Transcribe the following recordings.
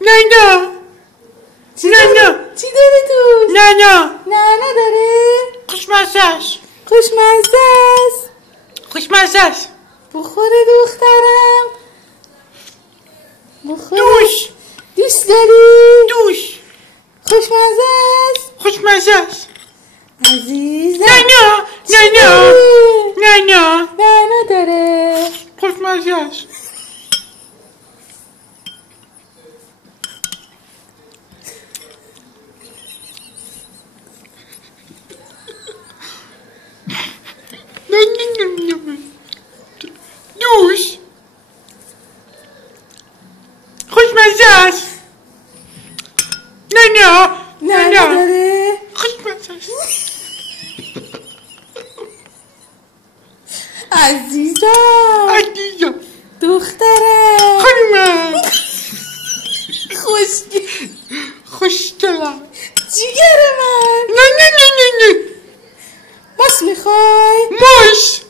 نه چی داره توش؟ نه نداره. خوشمزه‌ست. بخوره دخترم. بخوره. دوست داری؟ خوشمزه‌ست. عزیزم. نه نداره. خوشمزه‌ست. نداره. عزیزم. دخترم. خانمم. خوشگلم. جیگر من. نه ماست میخوای؟ ماش.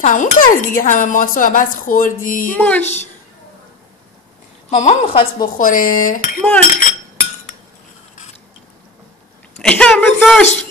تموم کردی دیگه همه ماست رو بس خوردی. ماش. مامان میخواست بخوره. ماش. همه داشت.